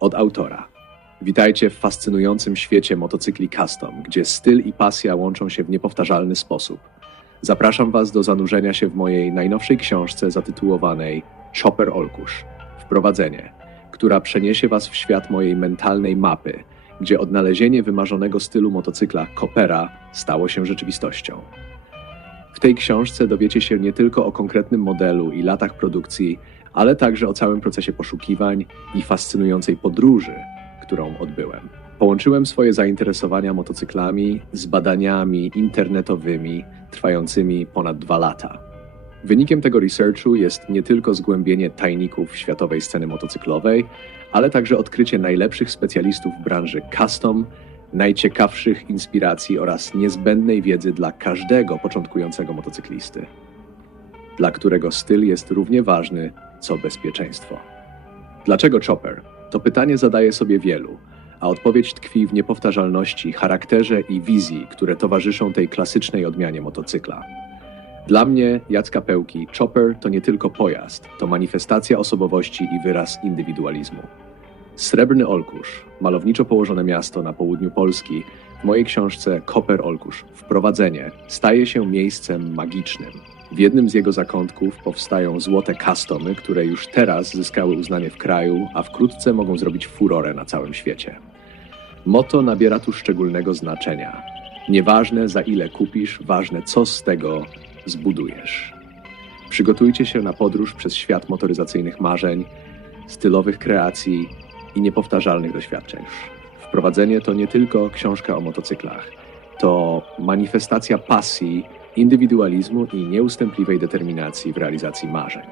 od autora. Witajcie w fascynującym świecie motocykli custom, gdzie styl i pasja łączą się w niepowtarzalny sposób. Zapraszam Was do zanurzenia się w mojej najnowszej książce zatytułowanej Chopper Olkusz Wprowadzenie, która przeniesie Was w świat mojej mentalnej mapy, gdzie odnalezienie wymarzonego stylu motocykla Coopera stało się rzeczywistością. W tej książce dowiecie się nie tylko o konkretnym modelu i latach produkcji, ale także o całym procesie poszukiwań i fascynującej podróży, którą odbyłem. Połączyłem swoje zainteresowania motocyklami z badaniami internetowymi trwającymi ponad dwa lata. Wynikiem tego researchu jest nie tylko zgłębienie tajników światowej sceny motocyklowej, ale także odkrycie najlepszych specjalistów w branży custom, najciekawszych inspiracji oraz niezbędnej wiedzy dla każdego początkującego motocyklisty, dla którego styl jest równie ważny co bezpieczeństwo. Dlaczego chopper? To pytanie zadaje sobie wielu, a odpowiedź tkwi w niepowtarzalności, charakterze i wizji, które towarzyszą tej klasycznej odmianie motocykla. Dla mnie, Jacka Pełki, chopper to nie tylko pojazd, to manifestacja osobowości i wyraz indywidualizmu. Srebrny Olkusz, malowniczo położone miasto na południu Polski, w mojej książce Koper Olkusz Wprowadzenie staje się miejscem magicznym. W jednym z jego zakątków powstają złote customy, które już teraz zyskały uznanie w kraju, a wkrótce mogą zrobić furorę na całym świecie. Moto nabiera tu szczególnego znaczenia. Nieważne za ile kupisz, ważne co z tego zbudujesz. Przygotujcie się na podróż przez świat motoryzacyjnych marzeń, stylowych kreacji i niepowtarzalnych doświadczeń. Wprowadzenie to nie tylko książka o motocyklach, to manifestacja pasji, indywidualizmu i nieustępliwej determinacji w realizacji marzeń.